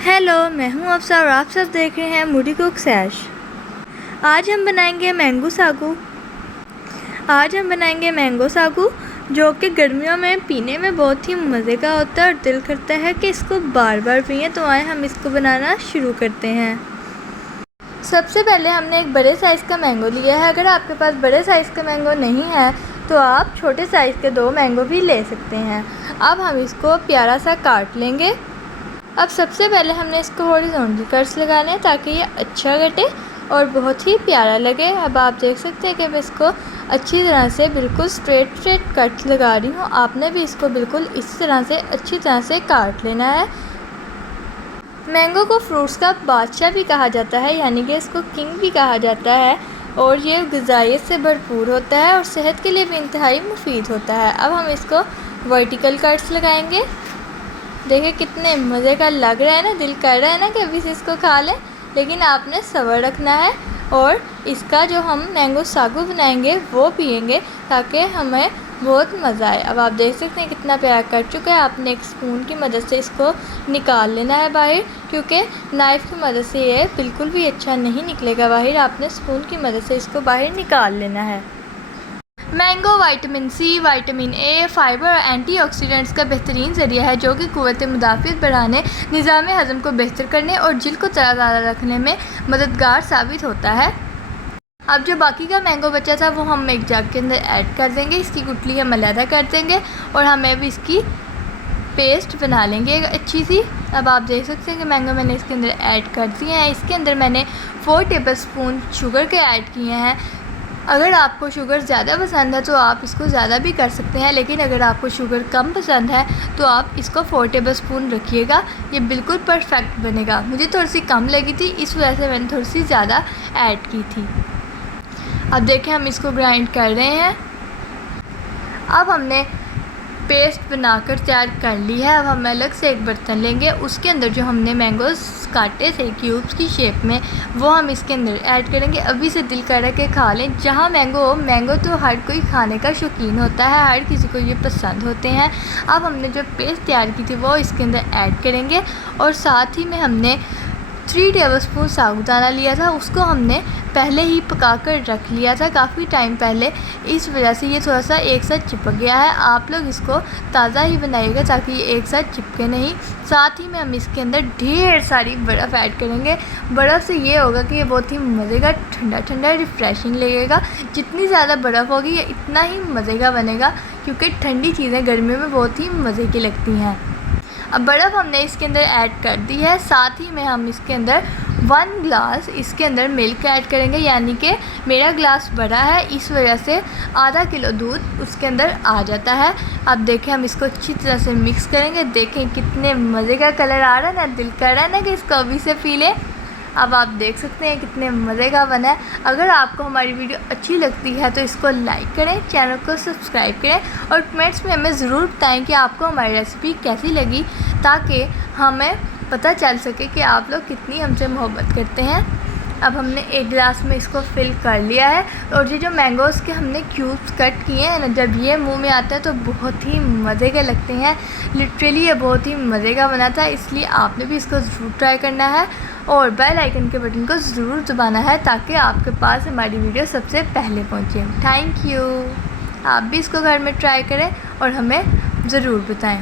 Hello, मैं हूँ अफसा और आप सब देख रहे हैं मूडी कुक सैश। आज हम बनाएंगे मैंगो सागू जो कि गर्मियों में पीने में बहुत ही मज़े का होता है और दिल करता है कि इसको बार बार पिएं। तो आए हम इसको बनाना शुरू करते हैं। सबसे पहले हमने एक बड़े साइज़ का मैंगो लिया है। अगर आपके पास बड़े साइज़ का मैंगो नहीं है तो आप छोटे साइज़ के 2 मैंगो भी ले सकते हैं। अब हम इसको प्यारा सा काट लेंगे। अब सबसे पहले हमने इसको हॉरिजॉन्टल कट्स लगाने हैं ताकि ये अच्छा कटे और बहुत ही प्यारा लगे। अब आप देख सकते हैं कि मैं इसको अच्छी तरह से बिल्कुल स्ट्रेट कट्स लगा रही हूँ। आपने भी इसको बिल्कुल इस तरह से अच्छी तरह से काट लेना है। मैंगो को फ्रूट्स का बादशाह भी कहा जाता है, यानी कि इसको किंग भी कहा जाता है और ये ग़िज़ाइयत से भरपूर होता है और सेहत के लिए भी इंतहाई मुफीद होता है। अब हम इसको वर्टिकल कट्स लगाएंगे। देखिए कितने मज़े का लग रहा है ना, दिल कर रहा है ना कि अभी से इसको खा लें, लेकिन आपने सब्र रखना है और इसका जो हम मैंगो सागू बनाएंगे वो पिएंगे ताकि हमें बहुत मज़ा आए। अब आप देख सकते हैं कितना प्यारा कट चुका है। आपने एक स्पून की मदद से इसको निकाल लेना है बाहर, क्योंकि नाइफ़ की मदद से ये बिल्कुल भी अच्छा नहीं निकलेगा बाहर। आपने स्पून की मदद से इसको बाहर निकाल लेना है। Mango vitamin C, vitamin A, fibre और एंटीऑक्सीडेंट्स का बेहतरीन ज़रिया है जो कि क़ुव्वत मुदाफ़ियत बढ़ाने, निज़ाम हज़म को बेहतर करने और जिल्द को तरोताज़ा रखने में मददगार साबित होता है। अब जो बाकी का मैंगो बचा था वो हम एक जग के अंदर ऐड कर देंगे। इसकी गुठली हम अलहदा कर देंगे और हमें भी इसकी पेस्ट बना लेंगे अच्छी सी। अब आप देख सकते हैं कि मैंगो मैंने इसके अंदर ऐड कर दिए हैं। इसके अंदर मैंने 4 टेबलस्पून शुगर के ऐड किए हैं। अगर आपको शुगर ज़्यादा पसंद है तो आप इसको ज़्यादा भी कर सकते हैं, लेकिन अगर आपको शुगर कम पसंद है तो आप इसको 4 टेबलस्पून रखिएगा। ये बिल्कुल परफेक्ट बनेगा। मुझे थोड़ी सी कम लगी थी, इस वजह से मैंने थोड़ी सी ज़्यादा ऐड की थी। अब देखें हम इसको ग्राइंड कर रहे हैं। अब हमने पेस्ट बनाकर तैयार कर ली है। अब हम अलग से एक बर्तन लेंगे, उसके अंदर जो हमने मैंगोज़ काटे थे क्यूब्स की शेप में वो हम इसके अंदर ऐड करेंगे। अभी से दिल कर के खा लें। जहाँ मैंगो तो हर कोई खाने का शौकीन होता है, हर किसी को ये पसंद होते हैं। अब हमने जो पेस्ट तैयार की थी वो इसके अंदर ऐड करेंगे और साथ ही में हमने 3 टेबलस्पून साबूदाना लिया था, उसको हमने पहले ही पका कर रख लिया था काफ़ी टाइम पहले। इस वजह से ये थोड़ा सा एक साथ चिपक गया है। आप लोग इसको ताज़ा ही बनाइएगा ताकि ये एक साथ चिपके नहीं। साथ ही में हम इसके अंदर ढेर सारी बर्फ़ ऐड करेंगे। बर्फ़ से ये होगा कि ये बहुत ही मज़े का ठंडा रिफ़्रेशिंग लगेगा। जितनी ज़्यादा बर्फ़ होगी ये इतना ही मज़े का बनेगा, क्योंकि ठंडी चीज़ें गर्मियों में बहुत ही मज़े की लगती हैं। अब बर्फ़ हमने इसके अंदर ऐड कर दी है। साथ ही में हम इसके अंदर 1 गिलास इसके अंदर मिल्क ऐड करेंगे, यानी कि मेरा गिलास बड़ा है इस वजह से आधा किलो दूध उसके अंदर आ जाता है। अब देखें हम इसको अच्छी तरह से मिक्स करेंगे। देखें कितने मज़े का कलर आ रहा है ना, दिल कर रहा है ना कि इसको अभी से पी लें। अब आप देख सकते हैं कितने मज़े का बना है। अगर आपको हमारी वीडियो अच्छी लगती है तो इसको लाइक करें, चैनल को सब्सक्राइब करें और कमेंट्स में हमें ज़रूर बताएं कि आपको हमारी रेसिपी कैसी लगी, ताकि हमें पता चल सके कि आप लोग कितनी हमसे मोहब्बत करते हैं। अब हमने एक गिलास में इसको फिल कर लिया है और ये जो मैंगोज़ के हमने क्यूब्स कट किए हैं ना, जब ये मुंह में आता है तो बहुत ही मज़े के लगते हैं। लिटरली ये बहुत ही मज़े का बना था, इसलिए आपने भी इसको ज़रूर ट्राई करना है और बेल आइकन के बटन को ज़रूर दबाना है ताकि आपके पास हमारी वीडियो सबसे पहले पहुँचे। Thank you. आप भी इसको घर में ट्राई करें और हमें ज़रूर बताएं।